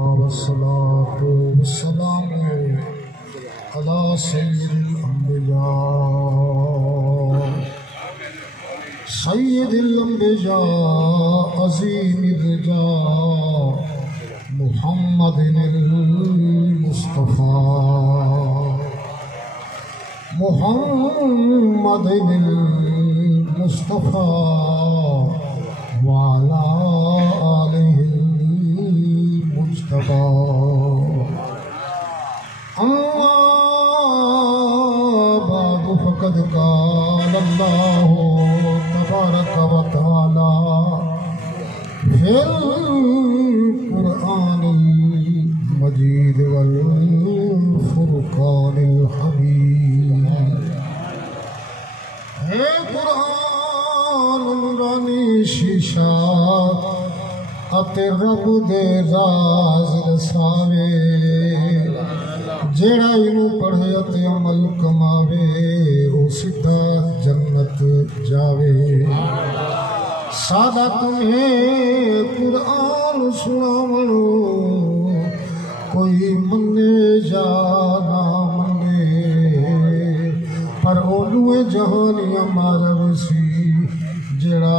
والصلاة والسلام على سيد الأنبياء عظيم الرجاء محمد المصطفى وعلى آله المجتبى أما بعد فقد قال الله تبارك وتعالى في القرآن المجيد والفرقان الحميد اے قرآن نورانی شیشہ اتے رب دے راز دساوے جیڑا اینو پڑھے اتے عمل کماوے او سدھا جنت جاوے سادہ تمہیں قرآن سناونو کوئی منے یا نہ منے پر اولوے جہانیاں مارو سی جڑا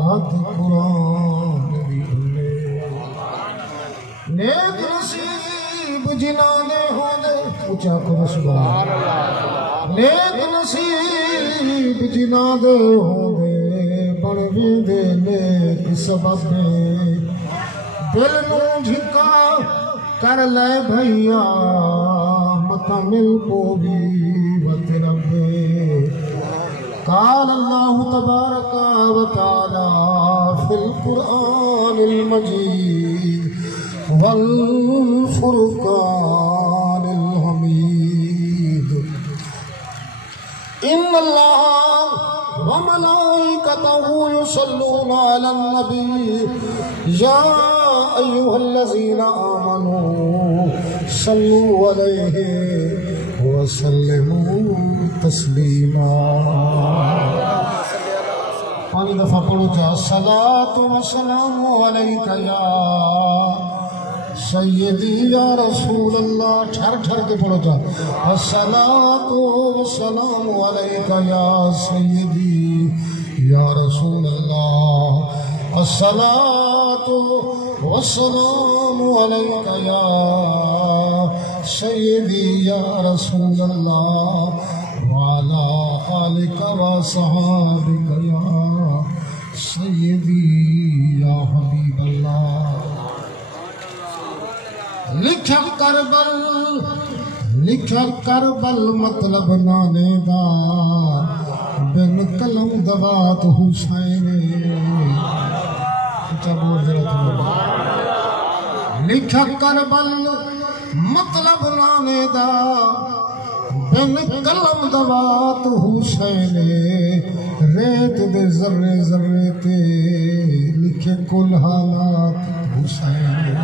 حد قرآن بھی بھلے نیک نصیب جنہاں دے ہوں دے اچھا کرو سبحان نیک نصیب جنہاں دے ہوں دے بڑھویں دے نیک سبب دل نو جھکا کر لے بھئیا متا مل کو بھی قال الله تبارك وتعالى في القرآن المجيد والفرقان الحميد إن الله وملائكته يصلون على النبي يا أيها الذين آمنوا صلوا عليه وسلموا تسلیما پانی دفعہ پڑھو جا الصلاة والسلام علیکہ یا سیدی یا رسول اللہ ٹھر ٹھر کے پڑھو جا الصلاة والسلام علیکہ یا سیدی یا رسول اللہ الصلاة والسلام علیکہ یا سیدی یا رسول اللہ وعلى آلك وصحابك يا سيدي يا حبيب الله لکھا کربل مطلب نانے دا بن قلم دوات حسین لکھا کربل مطلب نانے دا بن قلم دوات حسین ریت دے ذرے ذرے تے لکھے کل حالات حسین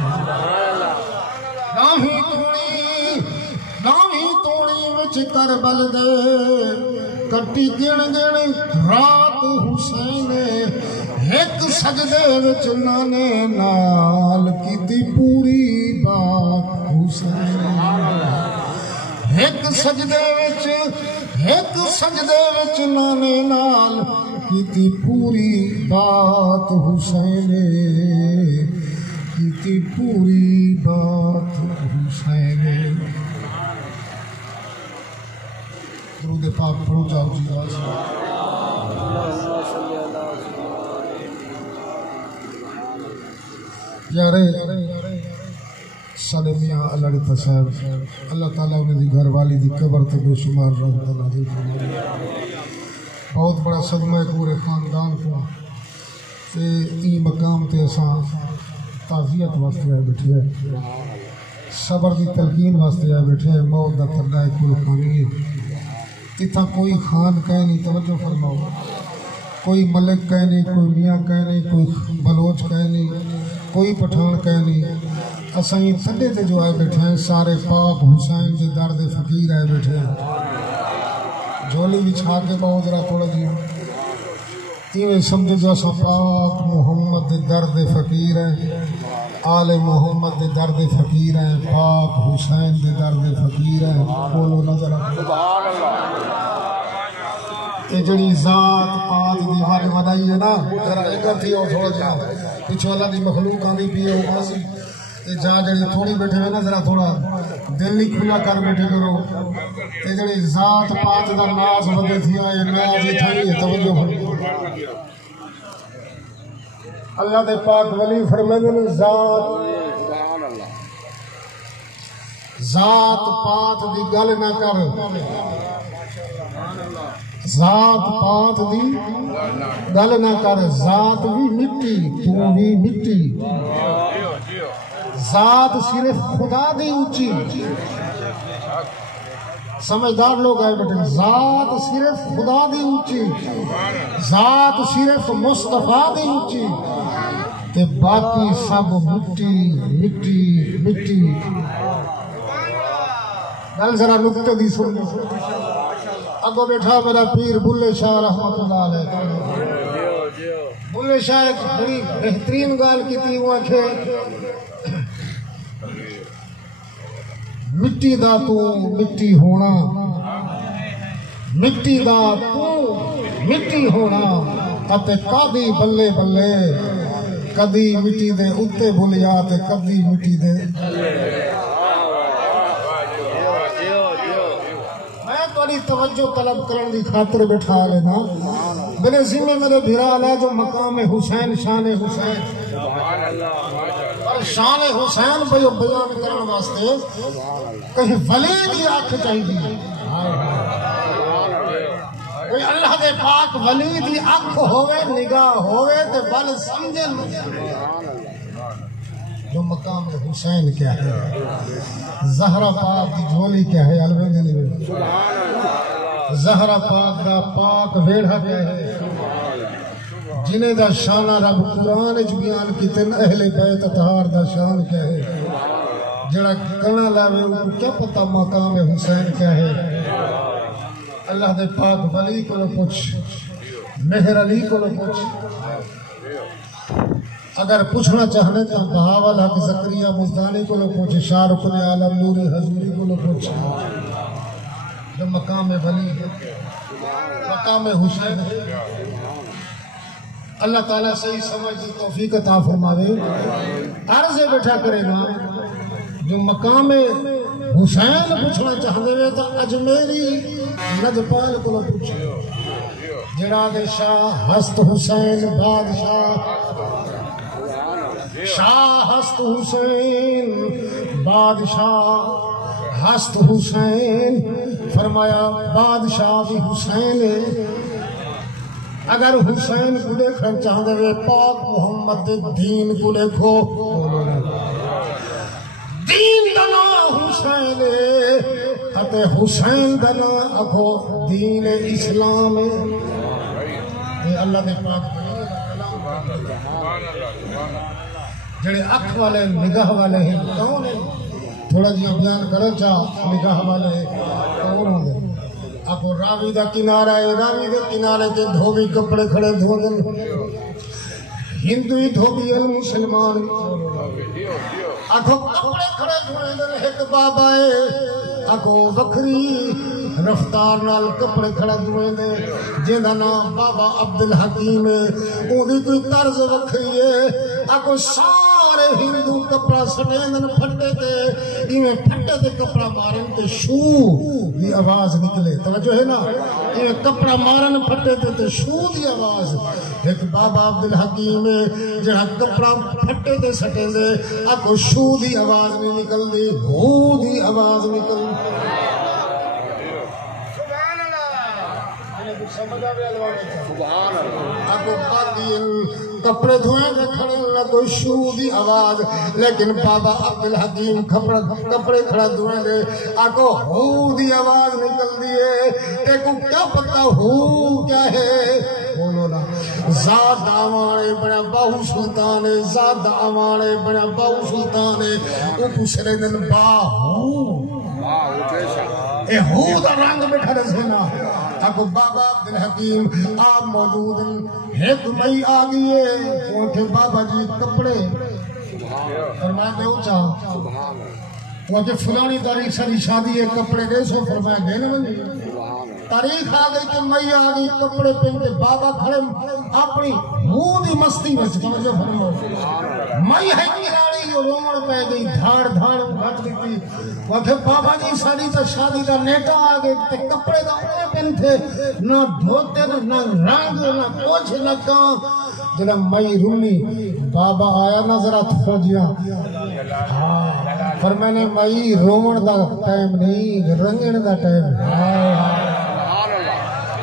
ناہی توڑی وچ کربل دے کٹی گن گن رات حسین ایک سجدے وچ نانے نال کیتی پوری بات حسین ایک سجدے وچ نانے نال کیتی پوری بات حسین کیتی پوری بات حسین درود پاک پڑھو جاؤ جی یارے سادے میاں اللہ کے تصاہب اللہ تعالیٰ انہیں دی گھر والی دی قبر تے بے شمار رحمت اللہ دی فرمائے بہت بڑا صدمہ ہے پورے خاندان کو تے ای مقام تے اساں تعزیت واسطے آئے بیٹھے ہیں صبر دی تلقین واسطے آئے بیٹھے ہیں موت دا کردہ کل خانی ہے اتھا کوئی خان کہہ نہیں توجہ فرماؤ کوئی ملک کہہ نہیں کوئی میاں کہہ نہیں کوئی بلوچ کہہ نہیں کوئی پٹھان کہہ نہیں اسائیں تھڈے تے جو آئے بیٹھے ہیں سارے پاک حسین دے درد فقیر آئے بیٹھے ہیں جھولی بھی چھا کے بہت ذرا تھوڑا جی تیویں سمجھ جو اسا پاک محمد دے درد فقیر ہیں آل محمد دے درد فقیر ہیں، پاک حسین دے درد فقیر ہیں. بولو نظر سبحان اللہ. یہ جڑی ذات پاک دی والے ودائی ہے نا، ذرا ادھر تھی اور تھوڑا جہاں پیچھے اللہ دی مخلوق آندی پیے ہو پاسی جہاں جڑی تھوڑی بیٹھے ہوئے نا، ذرا تھوڑا دل نہیں کھلا کر بیٹھے کرو. یہ جڑی ذات پاک دا ناز ودے تھی آئے ناز ہی تھائی ہے. توجہ فرمو اللہ دے پاک ولی فرمیندے ذات پاک دی گل نہ کر، ذات پاک دی گل نہ کر. ذات بھی مٹی، تو بھی مٹی. ذات صرف خدا دی اونچی. سمجھدار لوگ آئے بیٹھے. ذات صرف خدا دی اونچی، ذات صرف مصطفیٰ دی اونچی، تے باقی سب مٹی مٹی مٹی. گل ذرا نکتے دی سن لو. اگو بیٹھا میرا پیر بلے شاہ رحمت اللہ علیہ. بلے شاہ ایک بڑی بہترین گال کی تھی. وہ آکھے مٹی دا تو مٹی ہونا، مٹی دا تو مٹی ہونا، تے کدی بلے بلے کدی مٹی دے اتے بھولیا تے کدی مٹی دے. میں تھوڑی توجہ طلب کرن دی خاطر بٹھا لینا. میرے ذمہ میرے بھرا لے جو مقام حسین شان حسین اور شان حسین بیان کرنے واسطے کہیں ولی دی آنکھ چاہیے. کوئی اللہ دے پاک ولی دی آنکھ ہوئے، نگاہ ہوئے تے بل سمجھن جو مقام حسین کیا ہے. زہرا پاک دی جھولی کیا ہے. زہرا پاک دا پاک ویڑھا کیا ہے. جنہیں دا شانہ رب قرآن اچ بیان کیتے اہل بیت اطہار دا شان کیا ہے. جڑا کنا لاوے ان کو کیا پتہ مقام حسین کیا ہے. اللہ دے پاک ولی کو پوچھ، مہر علی کو پوچھ. اگر پوچھنا چاہنے تو بہاول حق زکریہ مزدانی کو پوچھ، شاہ رکن عالم نوری حضوری کو پوچھ. جو مقام ولی ہے، مقام حسین ہے. اللہ تعالیٰ صحیح سمجھ دی توفیق عطا فرماوے. عرض بیٹھا کرے گا جو مقام حسین پوچھنا چاہتے ہوئے تو اجمیری نجپال کو پوچھو. جڑا دے شاہ ہست حسین بادشاہ، شاہ ہست حسین بادشاہ، ہست حسین فرمایا بادشاہ بھی حسین ہے. اگر حسین کو دیکھنا چاہتے ہوئے پاک محمد دین کو دیکھو. دین دنا حسین ہے، حسین دنا اکھو دین اسلام ہے. اللہ دے پاک جڑے اکھ والے نگاہ والے ہیں کون ہیں؟ تھوڑا جہاں بیان کرنا چاہ. نگاہ والے کون ہوں گے؟ آکو راوی دا کنارہ ہے، راوی دے کنارے تے دھوبی کپڑے کھڑے دھوندن. ہندوی دھوبی المسلمان. آکو کپڑے کھڑے دھوندن. ایک بابا ہے آکو وکری رفتار نال کپڑے کھڑے دھوندے جہاں نام بابا عبدالحکیم ہے. اُن کوئی طرز وکری ہے. آکو سارے ہندو کپڑا سٹیندن پھٹے تے ایویں پھٹے تے کپڑا مارن تے شو دی آواز نکلے. توجہ ہے نا؟ ایویں کپڑا مارن پھٹے تے شو دی آواز. ایک بابا عبدالحکیم ہے جہاں کپڑا پھٹے تے سٹیندے آکو شو دی آواز نہیں نکل دی، ہو دی آواز نکل. سبحان اللہ. آکو باقی کپڑے دھوئیں دے کھڑے نہ کوئی شو دی آواز، لیکن بابا عبدالحکیم کپڑے کھڑا دھوئیں دے آکو ہو دی آواز نکل دیئے. ایکو کیا پتہ ہو کیا ہے؟ بولو نا. زاد آوانے بڑا باہو سلطان ہے، زاد آوانے بڑا باہو سلطان ہے. او پوچھنے دن باہو اے ہو دا رنگ میں کھڑے سینا. آکو بابا عبدالحکیم آپ موجود ہیں. ایک مئی آگئیے اٹھے بابا جی کپڑے فرمایا دے اونچا وہ کہ فلانی تاریخ سے شادی ہے کپڑے دے سو فرمایا گئے نا بندے تاریخ آ گئی تو مئی آ گئی کپڑے پہنتے بابا کھڑے اپنی منہ دی مستی میں سمجھو فرماؤ مئی ہے کراڑی وہ رومن پہ گئی دھاڑ دھاڑ گھٹ دیتی وہ کہ بابا جی ساری تا شادی دا نیٹا آ گئے تے کپڑے دا اوے پہنتے نہ دھوتے نہ رنگ نہ کچھ نہ کان جنہ مئی رومی بابا آیا نظرات فوجیاں پر میں نے مئی رومن دا ٹائم نہیں رنگن دا ٹائم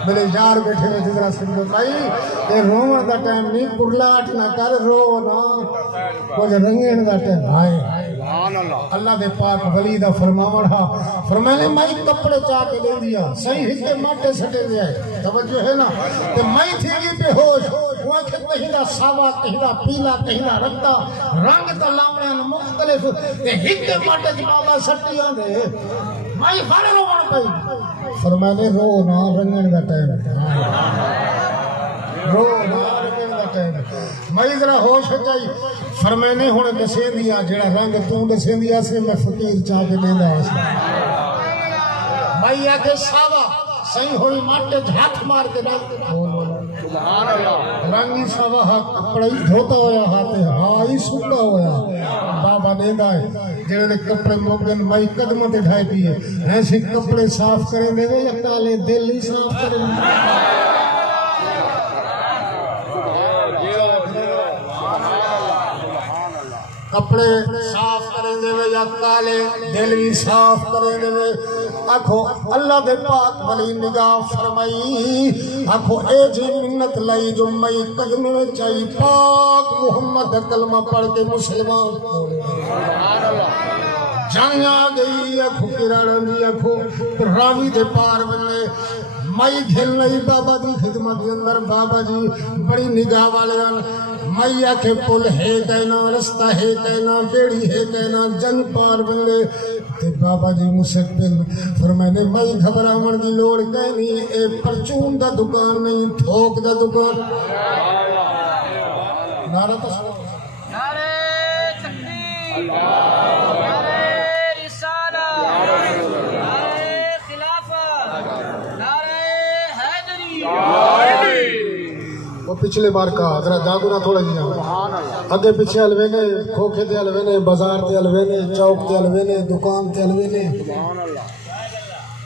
میرے یار بیٹھے میں جدرہ سنگو مئی یہ رومن دا ٹائم نہیں پرلاٹ نہ کر رو نا کچھ رنگن دا ٹائم آئے اللہ دے پاک ولی دا فرماوڑا فرمانے مائی کپڑے چاہ کے دے دیا صحیح ہکے ماٹے سٹے دیا ہے توجہ ہے نا تو مائی تھی گی بے ہوش وہ کہ کہیں دا ساوا کہیں دا پیلا کہیں دا رکھتا رنگ تا لاؤنے مختلف کہ ہکے ماٹے جبابا سٹیاں دے مائی خانے روان پئی فرمانے رو نا رنگن دا ٹائم رو نا رنگن دا ٹائم مائی ذرا ہوش ہو جائی فرمانے ہونے دسیں دیا جڑا رنگ تو دسیں دیا سے میں فقیر چاہ کے دے دا اس مائی آکے ساوا صحیح ہوئی ماٹے جھات مار کے رنگی ساوا کپڑا ہی دھوتا ہویا ہاتے ہائی سکتا ہویا بابا دے دائے جنہوں نے کپڑے موگن مائی قدموں تے ڈھائی پیئے ایسے کپڑے صاف کریں دے گے یا کالے دل ہی صاف کریں دے کپڑے صاف کریں دے یا کالے دل بھی صاف کریں دے آکھو اللہ دے پاک ولی نگاہ فرمائی آکھو اے جی منت لائی جو مئی قدم میں چاہی پاک محمد کلمہ پڑھ کے مسلمان جنگ آ گئی آکھو کرانا دی آکھو راوی دے پار بنے مئی گھل نہیں بابا دی خدمت کے اندر بابا جی بڑی نگاہ والے مئی آکھے پل ہے کہنا رستہ ہے کہنا بیڑی ہے کہنا جنگ پار بنے تے بابا جی مستقبل فرمائنے مئی گھبراون دی لوڑ کہنی اے پرچون دا دکان نہیں تھوک دا دکان نعرہ تصور نعرہ تکبیر نعرہ رسالہ نعرہ خلافت نعرہ حیدری وہ پچھلے بار کا ذرا جاگونا تھوڑا جی اگے پیچھے حلوے نے کھوکھے تے حلوے نے بازار تے حلوے نے چوک تے حلوے نے دکان تے حلوے نے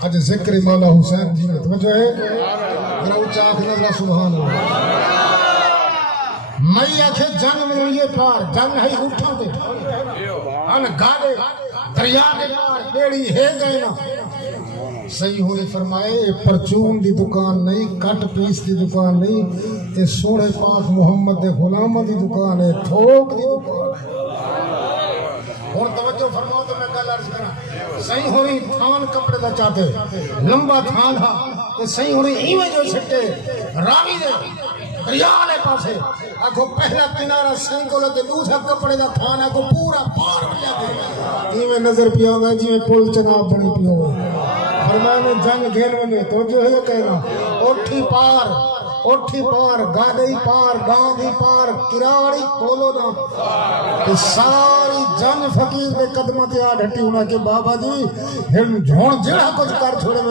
اج ذکر مولا حسین جی نے توجہ ہے ذرا اونچا آنکھ نظر سبحان اللہ مئی آکھے جنگ میں یہ پار جنگ ہے اٹھا دے ان گاڑے دریا دے پار بیڑی ہے گئے نا صحیح ہوئے فرمائے پرچون دی دکان نہیں کٹ پیس دی دکان نہیں تے سوڑے پاک محمد دے غلامہ دی دکان ہے تھوک دی دکان اور توجہ فرماؤ تو میں کل عرض کرنا صحیح ہوئی تھان کپڑے دا چاہتے لمبا تھان تھا تے صحیح ہوئی ایویں جو چھٹے راوی دے دریالے پاسے آکھو پہلا کنارہ سنگولہ تے دوسرا کپڑے دا تھان آکھو پورا پار ہو جاتے ایویں نظر پیا ہوگا جی میں پل چناب بنی پیا ہوگا فرمانے جنگ گھیلوں میں تو جو ہے کہنا اوٹھی پار گاڑی پار گاندھی پار کراڑی کھولو نا کہ ساری جنگ فقیر دے قدمہ تے آ ڈھٹی ہونا کہ بابا جی ہم جھون جڑا کچھ کر چھوڑے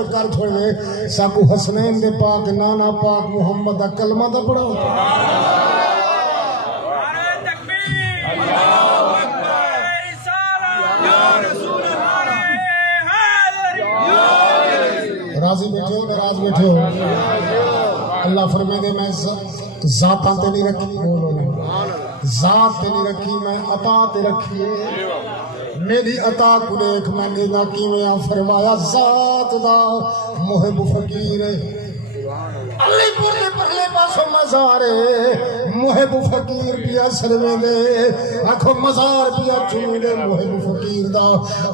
میں ساکو حسنین دے پاک نانا پاک محمد دا کلمہ دا پڑھو راضی بیٹھے ہو ناراض بیٹھے ہو اللہ فرمائے دے میں ذاتاں تے نہیں رکھی بولو ذات تے نہیں رکھی میں عطا تے رکھی میری عطا کو دیکھ میں نے نہ کی میں فرمایا ذات دا محب فقیر علی پورے پہلے پاسوں مزارے محب فقیر پیا سلوے دے آکھو مزار پیا چومے دے محب فقیر دا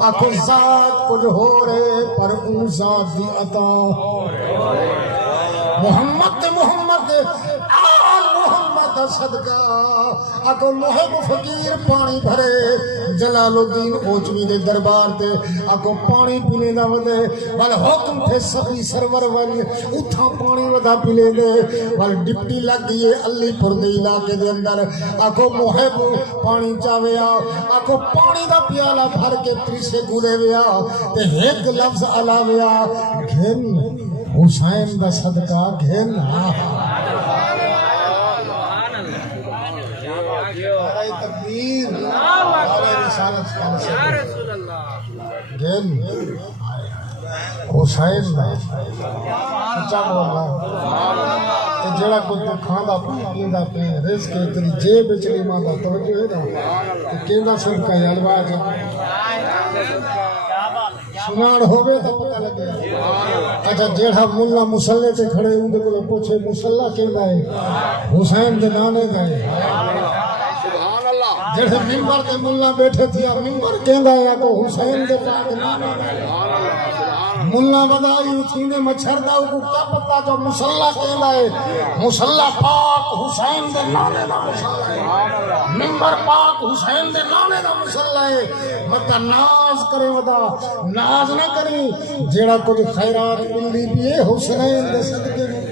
آکھو ذات کچھ ہو رہے پر ان ذات دی عطا محمد آل محمد دا صدقہ اکو محب فقیر پانی بھرے جلال الدین اوچوی دے دربار تے اکو پانی پینے دا ودے بل حکم تھے سخی سرور ون اتھا پانی ودا پیلے دے بل ڈپٹی لگ گئی علی پور دے علاقے دے اندر اکو محب پانی چاویا اکو پانی دا پیالہ بھر کے تریسے گولے ویا تے ایک لفظ علاویا گھن حسین دا صدقہ گھن نعرہ تکبیر نعرہ رسالت گھن حسین دا سچا بولنا جڑا کچھ کھاندا پیندا پے رزق تیری جیب وچ نہیں ماندا توجہ ہے نا کیندا صدقہ یلوا جا سنان ہوئے تو پتہ لگے اچھا جیڑا ملہ مسلح تے کھڑے ہوں دے کو پوچھے مسلح کہندا ہے حسین دے نانے دا ہے جیڑے منبر تے ملہ بیٹھے تھیا منبر کہندا ہے کو حسین دے پاک نانے دا ہے ملہ بدائی اتھینے مچھر دا کو کیا پتا جو مسلح کہندا ہے مسلح پاک حسین دے نانے دا مسلح ہے منبر پاک حسین دے نانے دا مسلح ہے مطلب ناز کرے ودا ناز نہ کریں جیڑا کچھ خیرات ملی بھی ہے حسین دے صدقے میں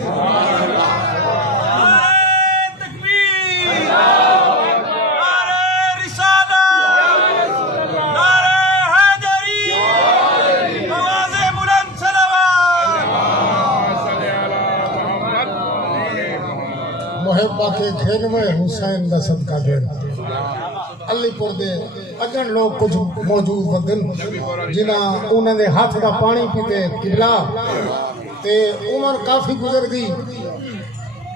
محبہ کے گھن میں حسین دا صدقہ گھن علی پور دے اگن لوگ کچھ موجود ودن جنہ انہوں نے ہاتھ دا پانی پیتے قبلہ تے عمر کافی گزر گئی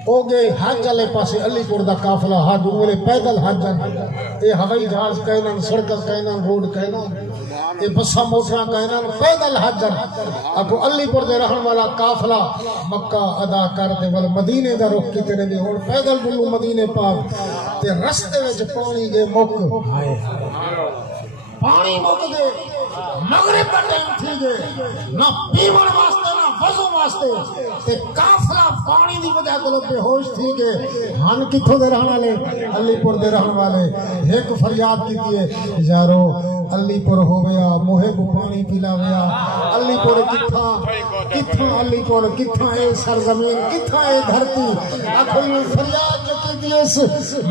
او گئے حج والے پاسے علی پور دا قافلہ حج انہوں پیدل حج اے ہوائی جہاز کہنا سڑک کہنا روڈ کہنا اے بسا موٹرا کہنا پیدل حج اب علی پور دے رہن والا قافلہ مکہ ادا کر دے ول مدینے دا رخ کیتے رہندے ہن پیدل بلو مدینے پاک تے رستے وچ پانی دے مک پانی مک دے مغرب کا ٹائم تھی گئے نہ پیون واسطے نہ وضو واسطے تے قافلہ پانی دی وجہ تو بے ہوش تھی گئے ہن کتھوں دے رہن والے علی پور دے رہن والے ایک فریاد کیتی ہے یارو علی پور ہو گیا محب پانی پلاویا علی پور کتھاں علی پور کتھاں اے سرزمین کتھاں اے دھرتی اکھڑی فریاد جو کیتی ہے اس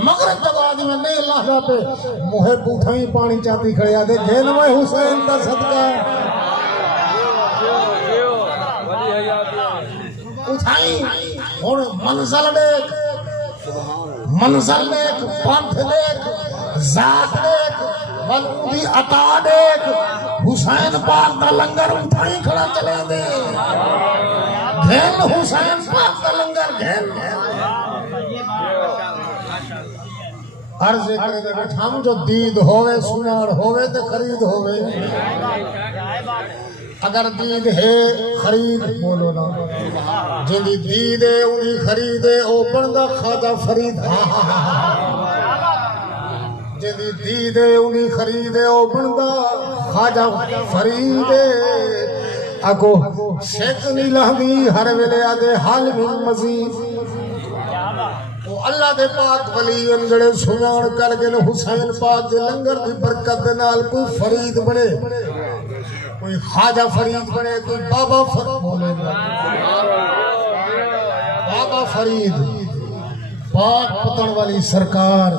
مغرب جواد میں نہیں اللہ دا پہ محب اٹھائی پانی چاہتی کھڑیا دے گھن میں حسین دا صدقہ اٹھائی اور منزل دیکھ پانتھ دیکھ ذات دیکھ ولودی عطا دیکھ حسین پاک دا لنگر اٹھائی کھڑا چلے دے گھن حسین پاک دا لنگر گھن عرض کرے دے بیٹھ ہم جو دید ہوئے سنار ہوئے تے خرید ہوئے اگر دید ہے خرید بولو نا جن دید ہے انہی خرید ہے او بندہ خواجہ فرید جن دید ہے انہی خرید ہے او بندہ خواجہ فرید اگو سیکنی لہدی ہر ویلے آدھے حال من مزید اللہ دے پاک ولی انگڑے سنان کر گئے حسین پاک دے لنگر دی برکت دے نال کوئی فرید بنے کوئی خواجہ فرید بنے کوئی بابا فرید بولے بابا فرید پاک پتن والی سرکار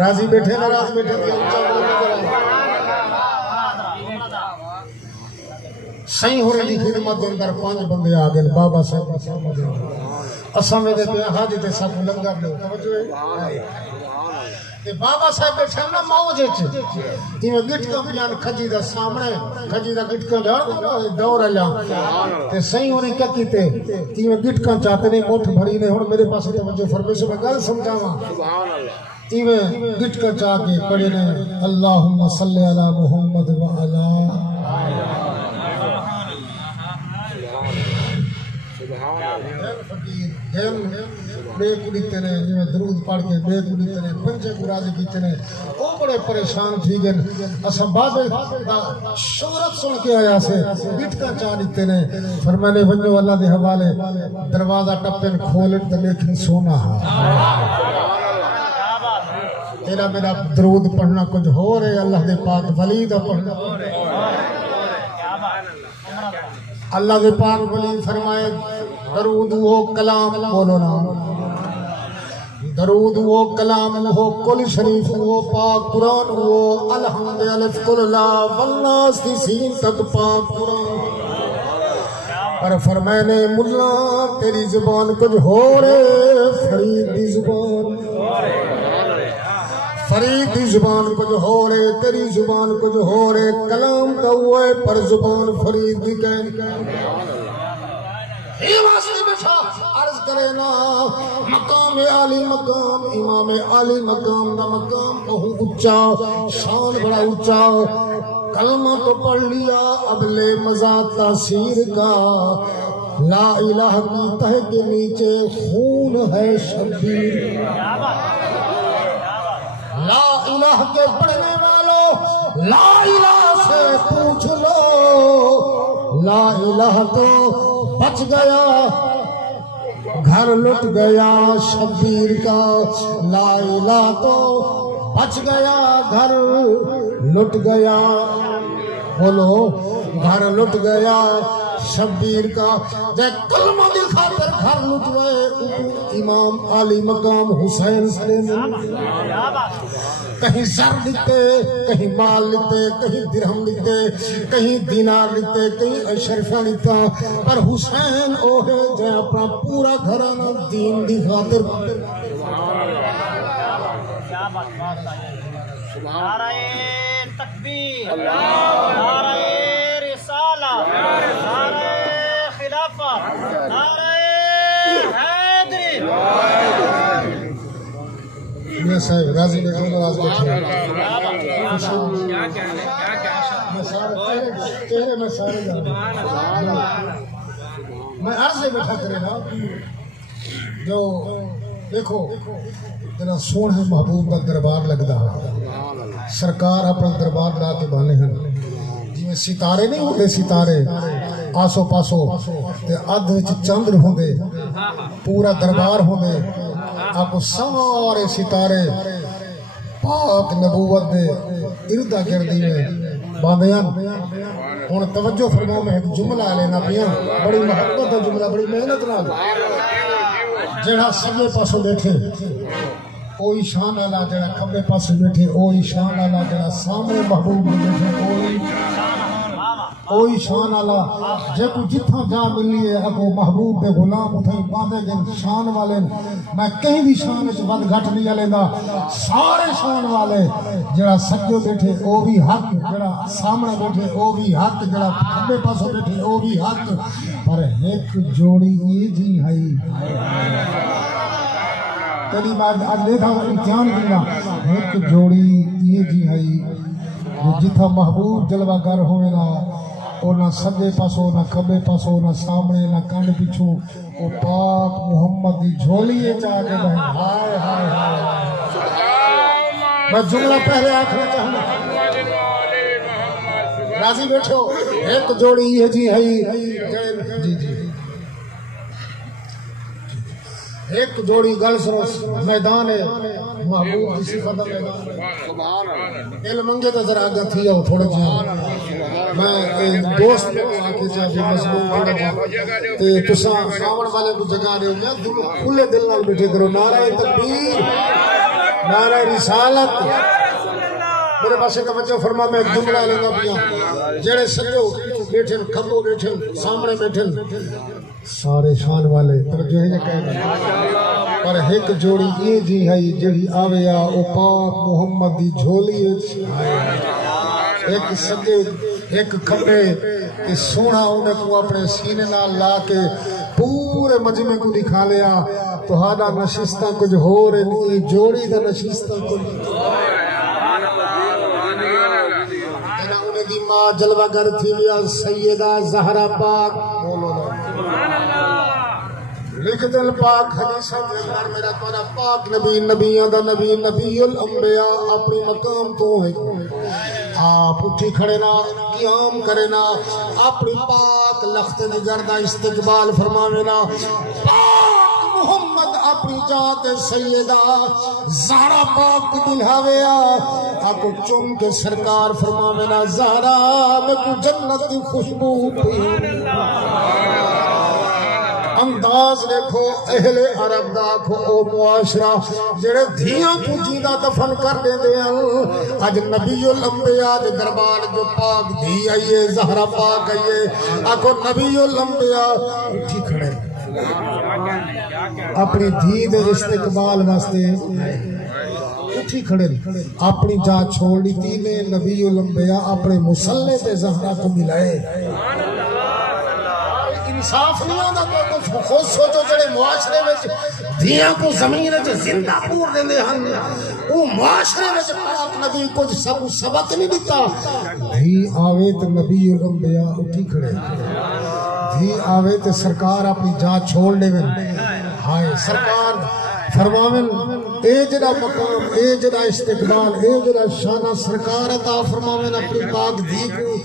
راضی بیٹھے ناراض بیٹھے دیا اونچا بولے صحیح ہونے دی خدمت دے اندر 5 بندے آگئے بابا صاحب اساں میں دے حاجی تے سب لنگر لے توجہ ہے تے بابا صاحب بیٹھے نا موج وچ ایویں گٹکاں پیان کھجی دا سامنے کھجی دا گٹکاں جان دور لا تے صحیح ہونے کیا کیتے ایویں گٹکاں چاہتے نہیں مٹھ بھری نے ہن میرے پاس توجہ فرمائے سے میں گل سمجھاواں سبحان اللہ ایویں گٹکاں چاہ کے پڑھے نے اللہم صلی علی محمد و علی فقیر بے کو دیتے نے جو درود پڑھ کے بے کو دیتے نے پنجے کو راضی کیتے نے وہ بڑے پریشان تھی گن اساں بابے شہرت سن کے آیا سے بٹکا چاہ دیتے نے فرمانے ونجو اللہ دے حوالے دروازہ ٹپن کھولن تے دیکھن سونا تیرا میرا درود پڑھنا کچھ ہو رہے اللہ دے پاک ولی دا پڑھنا اللہ دے پاک ولی فرمائے درود وہ کلام بولو نا درود وہ کلام وہ کل شریف وہ پاک قرآن وہ الحمد الف کل لا والناس دی سین تک پاک قرآن پر فرمائے نے ملا تیری زبان کچھ ہو رہے فرید دی زبان فرید دی زبان کچھ ہو رہے تیری زبان کچھ ہو رہے کلام کا ہوئے پر زبان فرید دی کہن یہ واسطے بیٹھا عرض کرے نا مقام عالی مقام امام عالی مقام دا مقام بہت اچھا شان بڑا اچھا کلمہ تو پڑھ لیا اب لے مزہ تاثیر کا لا الہ کی تہ کے نیچے خون ہے شبیر لا الہ کے پڑھنے والوں لا الہ سے پوچھ لو لا الہ تو بچ گیا گھر لٹ گیا شبیر کا لا الہ تو بچ گیا گھر لٹ گیا بولو گھر لٹ گیا شبیر کا جے کلمہ دی خاطر گھر لٹ گئے امام عالی مقام حسین سلیم کہیں زر لیتے کہیں مال لیتے کہیں درہم لیتے کہیں دینار لیتے کہیں اشرفہ لیتا پر حسین اوہے جے اپنا پورا گھرانہ دین دی خاطر نعرہ تکبیر نعرہ رسالہ نعرہ خلافہ نعرہ حیدری میں صاحب راضی میں جو نراز بیٹھے چہرے میں سارے میں عرض سے بیٹھا کرے نا جو دیکھو جنا سونے محبوب کا دربار لگتا ہے سرکار اپنا دربار لا کے بانے ہیں جی میں ستارے نہیں ہوتے ستارے آسو پاسو ادھ چندر ہوندے پورا دربار ہوندے آپ کو سارے ستارے پاک نبوت دے اردہ گردی میں باندیان ہون توجہ فرماؤ میں ایک جملہ لینا پیاں بڑی محبت ہے جملہ بڑی محنت نہ جڑا سجے پاسو بیٹھے اوہی شان اللہ جڑا کھبے پاسو بیٹھے اوہی شان اللہ جڑا سامنے محبوب بیٹھے اوہی شان اللہ جے کو جتھا جا ملی ہے اگو محبوب دے غلام اتھائی باندھے جن شان والے میں کہیں بھی شان وچ ود گھٹ نہیں لینا سارے شان والے جڑا سجو بیٹھے او بھی حق جڑا سامنے بیٹھے او بھی حق جڑا کھبے پاسو بیٹھے او بھی حق پر ایک جوڑی یہ جی ہے تیری بات آج دیکھا امتحان کرنا ایک جوڑی یہ جی ہے جتھا محبوب جلوہ گر ہوئے گا او نہ سجے پاسو نہ کھبے پاسو نہ سامنے نہ کانڈ پیچھو او پاک محمد دی جھولی چاہ کے بہن ہائے ہائے ہائے میں جملہ پہلے آخر چاہنا راضی بیٹھو ایک جوڑی یہ جی ہے جی جی ایک جوڑی گل سرو میدان ہے محبوب کسی فتح میدان دل منگے تو ذرا آگا تھی آؤ تھوڑے جہاں میں دوست کو آکے چاہتے مضمون پڑھا جا تساں ساون والے کو جگہ رہے ہو گیا کھلے دل نال بیٹھے کرو نعرہ تکبیر نعرہ رسالت میرے پاس ایک بچہ فرما میں ایک جملہ لینا پیا جڑے سجو بیٹھن کھبو بیٹھن سامنے بیٹھن سارے شان والے توجہ ہے کہنا پر ایک جوڑی یہ جی ہے جڑی آویا او پاک محمد دی جھولی ایک سجے ایک کھبے کہ سونا انہیں کو اپنے سینے نال لا کے پورے مجمع کو دکھا لیا تو ہادا نشستہ کچھ ہو رہی جوڑی دا نشستہ کچھ دی ماں جلوہ گر تھی ویا سیدہ زہرا پاک لکھتے پاک حدیثہ کے اندر میرا تمہارا پاک نبی نبیوں دا نبی نبی الانبیاء اپنی مقام تو ہے آپ اٹھی کھڑے نا قیام کرے نا اپنی پاک لخت نگر دا استقبال فرماوے نا پاک محمد اپنی جات سیدہ زہرا پاک کو دلہاوے آکو چم کے سرکار فرماوے نا زہرا میں کو جنت دی خوشبو پی انداز دیکھو اہل عرب دا کھو او معاشرہ جڑے دھیاں کو جیدہ دفن کر دے دے اج نبی الانبیاء دے دربار جو پاک دھی آئیے زہرا پاک آئیے آکو نبی الانبیاء اٹھی کھڑے اپنی دھی دے استقبال واسطے اٹھی کھڑے اپنی جا چھوڑ لی تھی میں نبی الانبیاء اپنے مسلح تے زہرا کو ملائے انصاف نہیں ہوتا تو خود سوچو جڑے معاشرے میں دھیاں کو زمین ہے زندہ پور دے دے ہن وہ معاشرے میں پاک نبی کچھ سبق نہیں دیتا دھی آوے تو نبی الانبیاء اٹھی کھڑے دھی آوے تو سرکار اپنی جان چھوڑ لے ہائے سرکار فرماون اے جڑا مقام اے جڑا استقبال اے جڑا شانہ سرکار عطا فرماون اپنی پاک دھی کو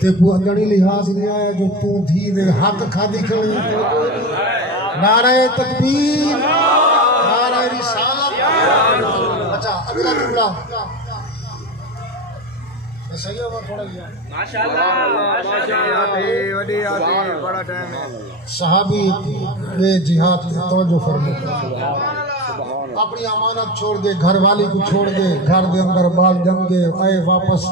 تے کو اجڑی لحاظ نہیں آیا جو تو دھی دے حق کھا دی کھڑی نعرہ تکبیر نعرہ رسالت اچھا اگلا جملہ صحیح ہوا تھوڑا گیا ماشاءاللہ وڈی آتی بڑا ٹائم ہے صحابی یہ جہاد کی توجہ فرمائے اپنی امانت چھوڑ دے گھر والی کو چھوڑ دے گھر دے اندر بال جم گے آئے واپس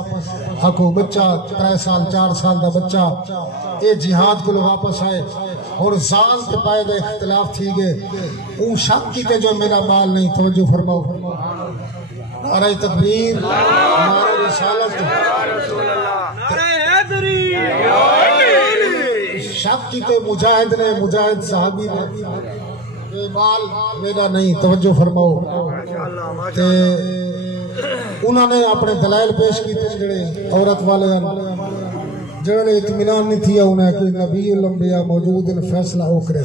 حقو بچہ 3 سال 4 سال دا بچہ اے جہاد کو واپس آئے اور زان پہ پائے دے اختلاف تھی گے اون شک کی تے جو میرا بال نہیں توجہ فرماؤ نعرہ تکبیر نعرہ رسالت نعرہ حیدری شک کی تے مجاہد نے مجاہد صحابی نے بال میرا نہیں توجہ فرماؤ تے انہوں نے اپنے دلائل پیش کی تھے جڑے عورت والے جڑے اطمینان نہیں تھیا انہیں کہ نبی الانبیاء موجود ان فیصلہ ہو کرے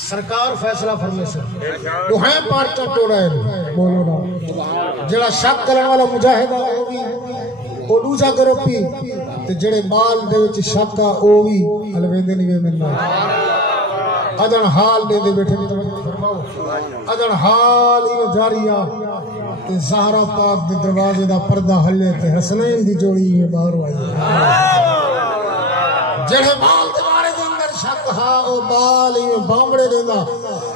سرکار فیصلہ فرمے سے دوہائیں پارچہ ٹو رہے بولو نا جڑا شک کرنے والا مجاہد ہے وہ دوجہ کرو پی تے جڑے بال دے وچ شک کا او بھی الویندے نہیں ملنا ادن حال دے دے بیٹھے ادن حال ہی جاریہ تے زہرا پاک دے دروازے دا پردہ ہلے تے حسنین دی جوڑی میں باہر آئی جڑے بال دوارے دے اندر شک ہا او بال ہی بامڑے دینا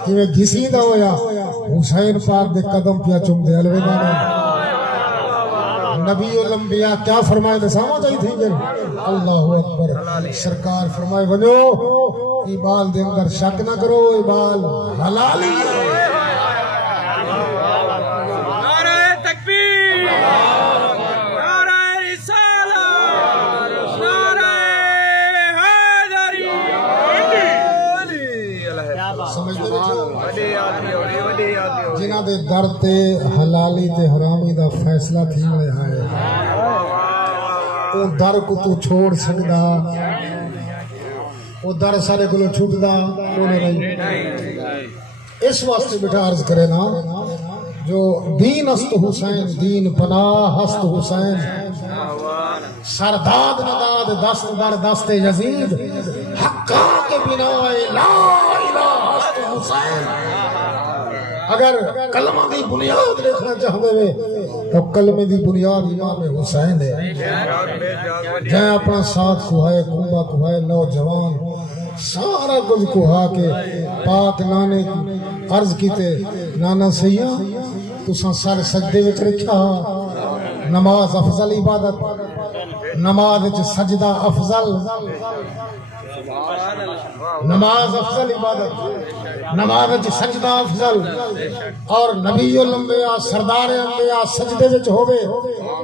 کہ میں گھسی دا ہویا حسین پاک دے قدم پیا چم دے الوداع نے نبی الانبیاء کیا فرمائے دے سامہ جائی تھی جن اللہ اکبر سرکار فرمائے بنو ای بال دے اندر شک نہ کرو ای بال حلالی ہے نعرہ تکبیر نعرہ رسالت نعرہ حیدری سمجھتے جنہ دے در تے حلالی تے حرامی دا فیصلہ تھی ہوئے آئے او در کو تو چھوڑ سکدا وہ در سارے کو چھوٹ دا نہیں اس واسطے بیٹا عرض کرے نا جو دین است حسین دین پناہ است حسین سرداد نداد دست در دست یزید حقا کے بنا لا الہ است حسین اگر کلمہ دی بنیاد دیکھنا چاہتے ہوئے تو کلمہ دی بنیاد امام حسین ہے جائیں اپنا ساتھ کوہائے کنبہ کوہائے نوجوان سارا کچھ کوہا کے پاک نانے عرض کیتے نانا سیاں تو سر سجدے وچ رکھا نماز افضل عبادت نماز سجدہ افضل نماز افضل عبادت نماز سجدہ افضل اور نبی الانبیاء سردار انبیاء سجدے وچ ہوے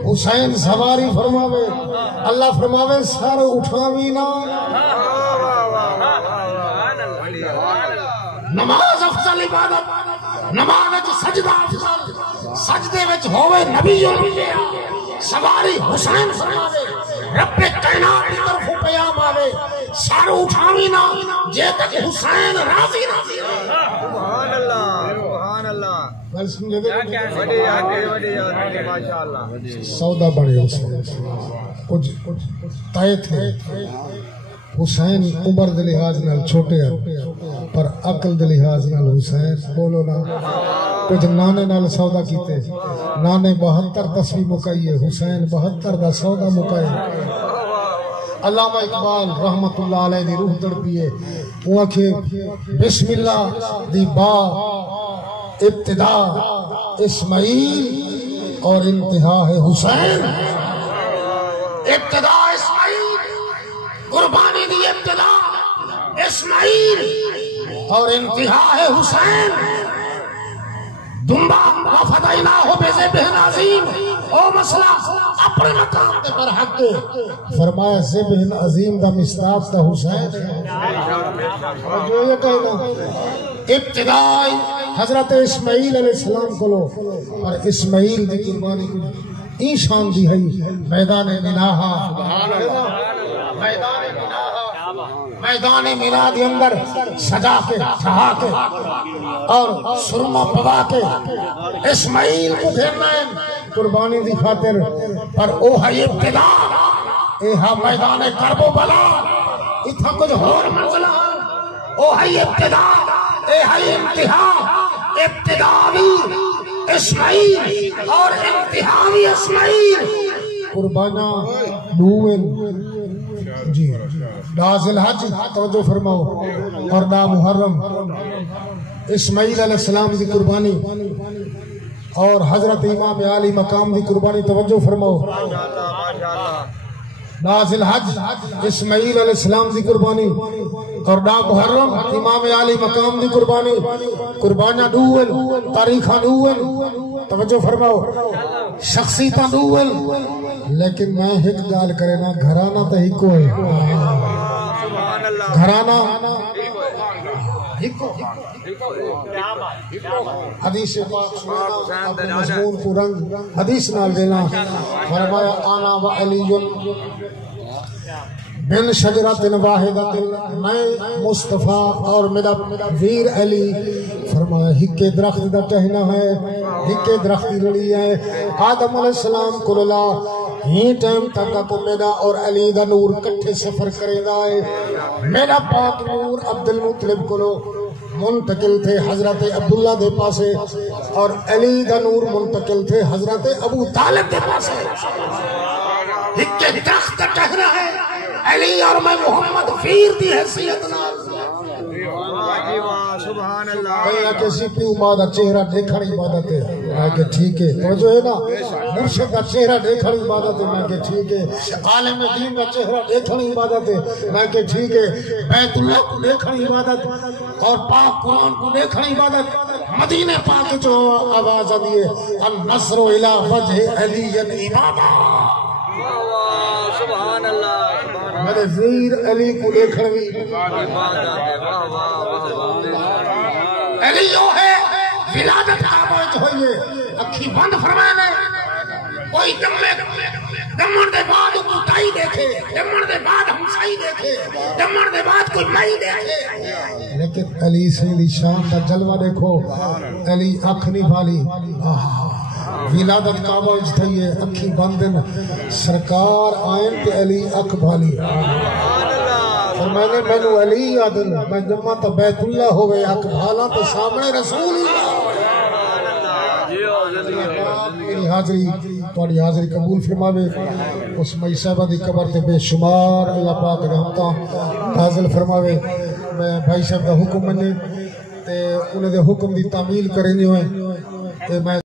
حسین سواری فرماوے اللہ فرماوے سر اٹھاوی نہ نماز افضل عبادت نماز سجدہ افضل سجدے وچ ہوے نبی الانبیاء سواری حسین فرماوے رب کائنات کی طرف پیام آوے سارو اٹھاوی نا جے تک حسین راضی نہ تھی سبحان اللہ سبحان اللہ بل سمجھے دے بڑی آگے ماشاءاللہ سودا بڑے حسین کچھ تائے تھے حسین عمر دے لحاظ نال چھوٹے ہیں پر عقل دے لحاظ نال حسین بولو نا کچھ نانے نال سودا کیتے نانے 72 10 مکائیے حسین 72 دا سودا مکائے علامہ اقبال رحمت اللہ علیہ دی روح تڑپیے وہ کہ بسم اللہ دی با ابتدا اسماعیل اور انتہا ہے حسین ابتدا اسماعیل قربانی دی ابتدا اسماعیل اور انتہا ہے حسین دنبا وفدائناہو بذبح عظیم او مسئلہ اپنے مقام تے برحق کے فرمایا ذبح عظیم دا مصداق دا حسین جو یہ کہنا ابتدائی حضرت اسماعیل علیہ السلام کو لو اور اسماعیل دی قربانی کو این شان دی ہے میدان مناہا میدان مینا دی اندر سجا کے چھہا کے اور سرما پوا کے اسماعیل کو گھرنا ہے قربانی دی خاطر پر او ہے ابتدا اے ہا میدان کرب و بلا اتھا کچھ اور منزلہ او ہے ابتدا اے ہے انتہا ابتداوی اسماعیل اور انتہاوی اسماعیل قربانہ نوین جی دا ذوالحج توجہ فرماؤ اور دا محرم اسماعیل علیہ السلام دی قربانی اور حضرت امام علی مقام دی قربانی توجہ فرماؤ دا ذوالحج اسماعیل علیہ السلام دی قربانی اور دا محرم امام علی مقام دی قربانی قربانیاں دوول تاریخہ دوول توجہ فرماؤ شخصیتہ دوول لیکن میں ایک گال کرے نا گھرانہ تے ہی کوئی گھرانہ حدیث پاک سنانا اپنے مضمون کو رنگ حدیث نال دینا فرمایا آنا و علی بن شجرت واحدت میں مصطفیٰ اور میرا ویر علی فرمایا ہکے درخت دا ٹہنا ہے ہکے درخت لڑی ہے آدم علیہ السلام کو اللہ ہی ٹائم تک کو میرا اور علی دا نور کٹھے سفر کرے دا ہے میرا پاک نور عبد المطلب کو منتقل تھے حضرت عبداللہ دے پاسے اور علی دا نور منتقل تھے حضرت ابو طالب دے پاسے ہکے درخت ٹہنا ہے علی اور میں محمد فیر دی حیثیت نال سبحان اللہ کہا کہ سپیو مادہ چہرہ دیکھن عبادت ہے میں کہ ٹھیک ہے توجہ ہے نا مرشد کا چہرہ دیکھن عبادت ہے میں کہ ٹھیک ہے عالم دین کا چہرہ دیکھن عبادت ہے میں کہ ٹھیک ہے بیت اللہ کو دیکھن عبادت اور پاک قرآن کو دیکھن عبادت مدینہ پاک جو آواز دیئے النصر الى وجہ علی عبادت سبحان اللہ میرے ویر علی کو دیکھن بھی علی جو ہے ولادت آباج ہوئیے اکھی بند فرمانے کوئی دمن دے بعد کوئی دیکھے دمن دے بعد ہمسائی دیکھے دمن دے بعد کوئی مائی دیکھے لیکن علی سے شان کا جلوہ دیکھو علی اکھ نہیں بھالی ولادت کعبہ اجتھائیے اکھی بندن سرکار آئین تے علی اکھ بھالی اور میں نے میں علی یادن میں جمعہ تا بیت اللہ ہوئے اکھ بھالا تو سامنے رسول اللہ میری حاضری توڑی حاضری قبول فرماوے اس مئی صاحبہ دی قبر تے بے شمار اللہ پاک رحمتہ نازل فرماوے میں بھائی صاحب دا حکم منے تے انہیں دے حکم دی تعمیل کریں ہوئے